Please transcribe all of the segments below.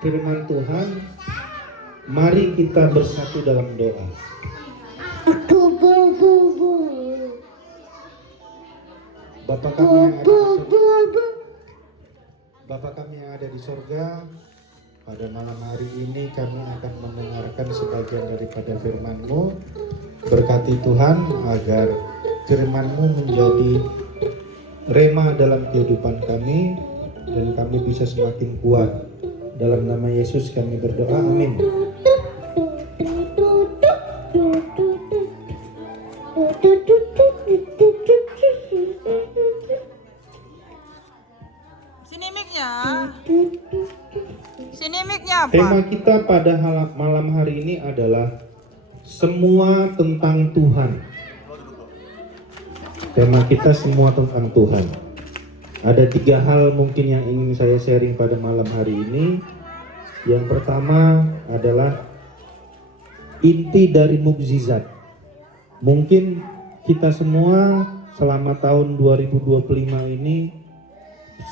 firman Tuhan, mari kita bersatu dalam doa. Bapa kami yang ada di surga, Bapa kami yang ada di surga, pada malam hari ini kami akan mendengarkan sebagian daripada firman-Mu. Berkati Tuhan agar firman-Mu menjadi rema dalam kehidupan kami dan kami bisa semakin kuat. Dalam nama Yesus kami berdoa, amin. Sini mic-nya apa? Tema kita pada malam hari ini adalah semua tentang Tuhan. Tema kita semua tentang Tuhan. Ada 3 hal mungkin yang ingin saya sharing pada malam hari ini. Yang pertama adalah inti dari mukjizat. Mungkin kita semua selama tahun 2025 ini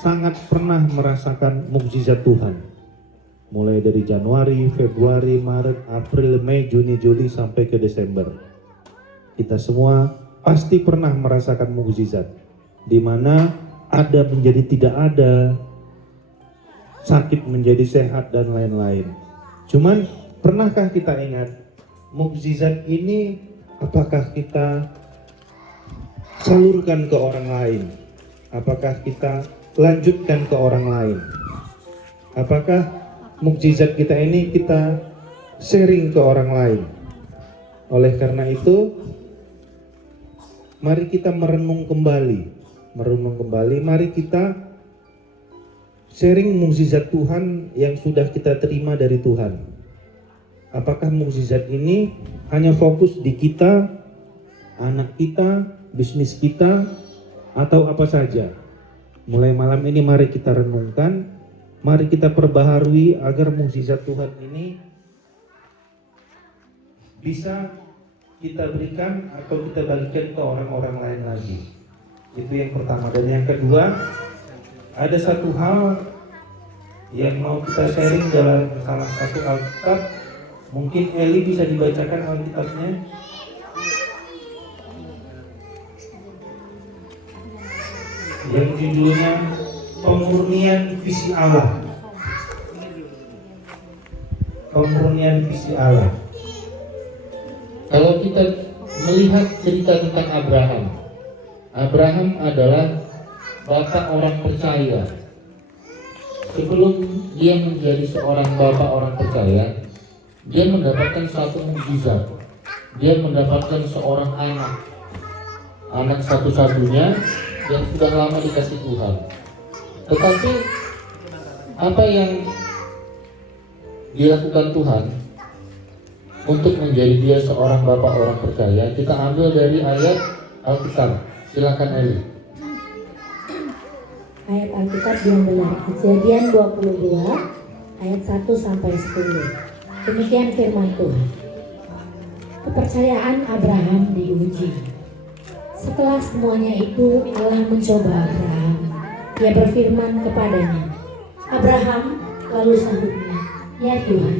sangat pernah merasakan mukjizat Tuhan. Mulai dari Januari, Februari, Maret, April, Mei, Juni, Juli sampai ke Desember. Kita semua pasti pernah merasakan mukjizat, di mana ada menjadi tidak ada, sakit menjadi sehat dan lain-lain. Cuman pernahkah kita ingat mukjizat ini apakah kita salurkan ke orang lain? Apakah kita lanjutkan ke orang lain? Apakah mukjizat kita ini kita sharing ke orang lain? Oleh karena itu, mari kita merenung kembali. Mari kita sharing mukjizat Tuhan yang sudah kita terima dari Tuhan. Apakah mukjizat ini hanya fokus di kita, anak kita, bisnis kita, atau apa saja? Mulai malam ini mari kita renungkan, mari kita perbaharui agar mukjizat Tuhan ini bisa kita berikan atau kita bagikan ke orang-orang lain lagi. Itu yang pertama. Dan yang kedua, ada satu hal yang mau kita sharing dalam salah satu Alkitab. Mungkin Eli bisa dibacakan Alkitabnya. Yang judulnya Pemurnian Visi Allah. Pemurnian Visi Allah. Kalau kita melihat cerita tentang Abraham adalah bapak orang percaya. Sebelum dia menjadi seorang bapak orang percaya, dia mendapatkan satu mukjizat. Dia mendapatkan seorang anak satu-satunya yang sudah lama dikasih Tuhan. Tetapi apa yang dilakukan Tuhan untuk menjadi dia seorang bapak orang percaya, kita ambil dari ayat Alkitab. Silakan Eli. Ayat Alkitab yang benar, Kejadian 22 ayat 1 sampai 10. Demikian firman Tuhan. Kepercayaan Abraham diuji. Setelah semuanya itu Allah mencoba Abraham. Dia berfirman kepadanya, Abraham, lalu sahutnya, ya Tuhan.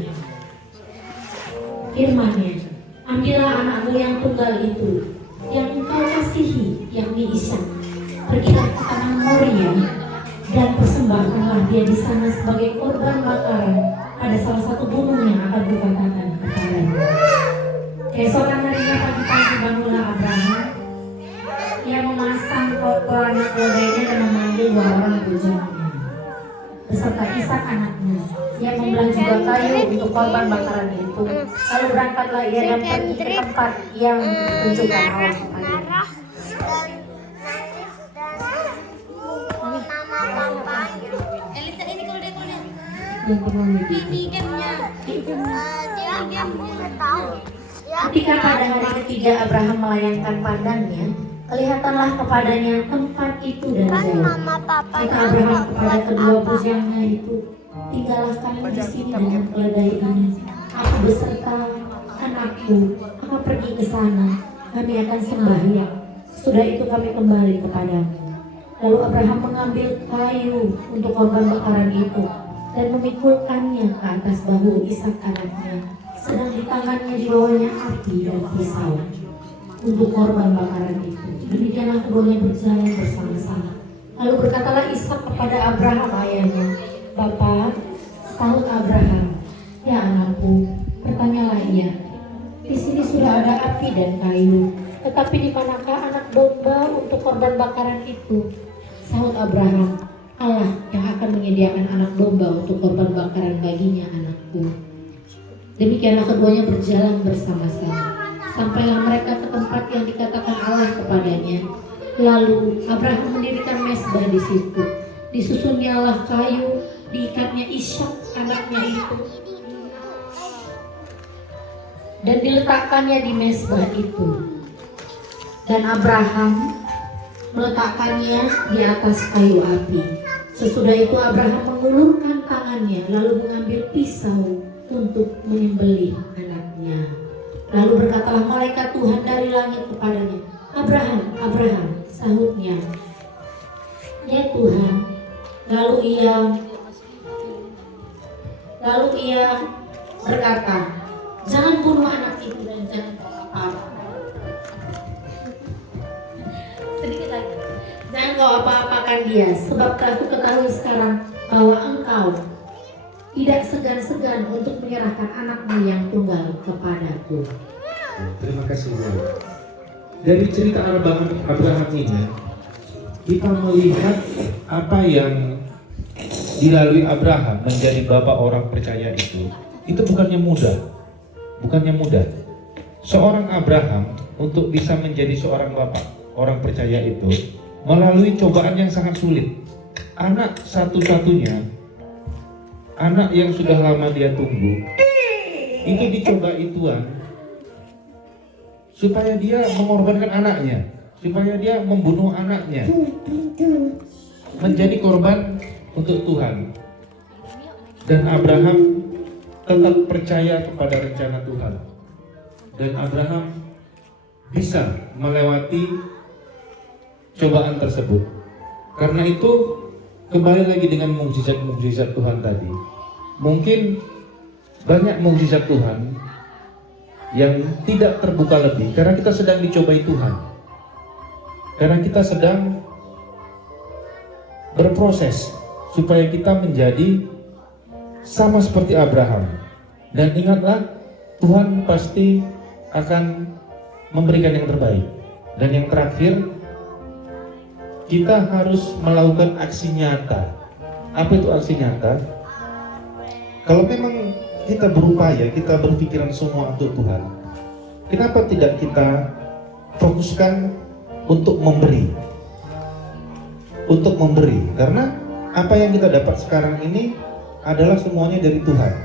Firman-Nya, ambillah anakmu yang tunggal itu, yang engkau kasihi, yakni Ishak. Pergilah ke tanah Moria dan persembahkanlah dia di sana sebagai korban bakaran pada salah satu gunung yang akan kukatakan kepadamu. Keesokan harinya pagi-pagi bangunlah Abraham. Ia memasang kotor anak keledainya dan memanggil 2 orang bujangnya beserta Ishak anaknya. Ia membelah juga kayu untuk korban bakaran itu. Lalu berangkatlah ia dan pergi ke tempat yang ditunjukkan Allah kepadanya. Ketika pada hari ketiga Abraham melayangkan pandangnya, kelihatanlah kepadanya tempat itu dari jauh. Kata Abraham kepada kedua bujangnya itu, tinggallah kami di sini dengan keledai ini. Aku beserta anakku akan pergi ke sana. Kami akan sembahyang. Sudah itu kami kembali kepadamu. Lalu Abraham mengambil kayu untuk korban bakaran itu dan memikulkannya ke atas bahu Ishak anaknya, sedang di tangannya di bawahnya api dan pisau untuk korban bakaran itu. Demikianlah keduanya berjalan bersama-sama. Lalu berkatalah Ishak kepada Abraham ayahnya, "Bapa," sahut Abraham, "Ya anakku." Bertanyalah ia, "Di sini sudah ada api dan kayu, tetapi di manakah anak domba untuk korban bakaran itu?" Sahut Abraham, "Allah yang akan menyediakan anak domba untuk korban bakaran baginya, anakku." Demikianlah keduanya berjalan bersama-sama. Sampailah mereka ke tempat yang dikatakan Allah kepadanya. Lalu Abraham mendirikan mezbah di situ. Disusunnyalah kayu, diikatnya Ishak anaknya itu, dan diletakkannya di mezbah itu. Dan Abraham meletakkannya di atas kayu api. Sesudah itu Abraham mengulurkan tangannya lalu mengambil pisau untuk menyembelih anaknya. Lalu berkatalah malaikat Tuhan dari langit kepadanya, "Abraham, Abraham," sahutnya, "Ya Tuhan." Lalu ia berkata, "Jangan bunuh anak itu dan jangan kau apa-apa." Sedikit lagi. "Jangan kau apa-apakan dia, sebab aku ketahui sekarang bahwa engkau tidak segan-segan untuk menyerahkan anakmu yang tunggal kepadaku." Terima kasih, Bu. Dari cerita Abraham ini, kita melihat apa yang dilalui Abraham menjadi bapak orang percaya itu bukannya mudah. Bukannya mudah. Seorang Abraham untuk bisa menjadi seorang bapak orang percaya itu melalui cobaan yang sangat sulit. Anak satu-satunya, anak yang sudah lama dia tunggu, itu dicobai Tuhan supaya dia mengorbankan anaknya, supaya dia membunuh anaknya, menjadi korban untuk Tuhan. Dan Abraham tetap percaya kepada rencana Tuhan, dan Abraham bisa melewati cobaan tersebut. Karena itu kembali lagi dengan mukjizat-mukjizat Tuhan tadi. Mungkin banyak mukjizat Tuhan yang tidak terbuka lebih karena kita sedang dicobai Tuhan, karena kita sedang berproses supaya kita menjadi sama seperti Abraham. Dan ingatlah, Tuhan pasti akan memberikan yang terbaik. Dan yang terakhir, kita harus melakukan aksi nyata. Apa itu aksi nyata? Kalau memang kita berupaya, kita berpikiran semua untuk Tuhan, kenapa tidak kita fokuskan untuk memberi? Untuk memberi, karena apa yang kita dapat sekarang ini adalah semuanya dari Tuhan.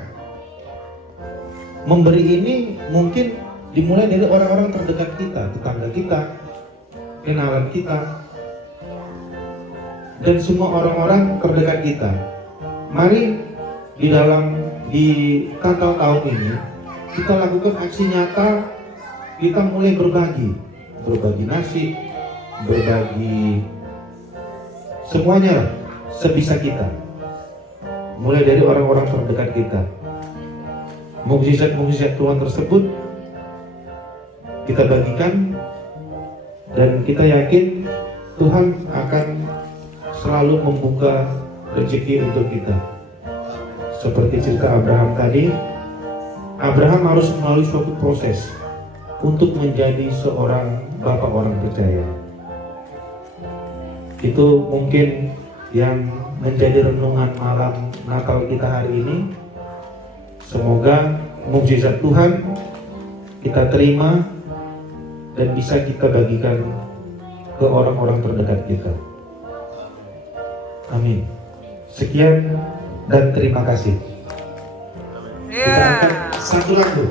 Memberi ini mungkin dimulai dari orang-orang terdekat kita, tetangga kita, kenalan kita, dan semua orang-orang terdekat kita. Mari di Natal tahun ini kita lakukan aksi nyata. Kita mulai berbagi nasi, berbagi semuanya lah, sebisa kita, mulai dari orang-orang terdekat kita. Mukjizat-mukjizat Tuhan tersebut kita bagikan, dan kita yakin Tuhan akan selalu membuka rezeki untuk kita. Seperti cerita Abraham tadi, Abraham harus melalui suatu proses untuk menjadi seorang bapak orang percaya. Itu mungkin yang menjadi renungan malam Natal kita hari ini. Semoga mukjizat Tuhan kita terima dan bisa kita bagikan ke orang-orang terdekat kita. Amin. Sekian dan terima kasih. Kita angkat satu lagu.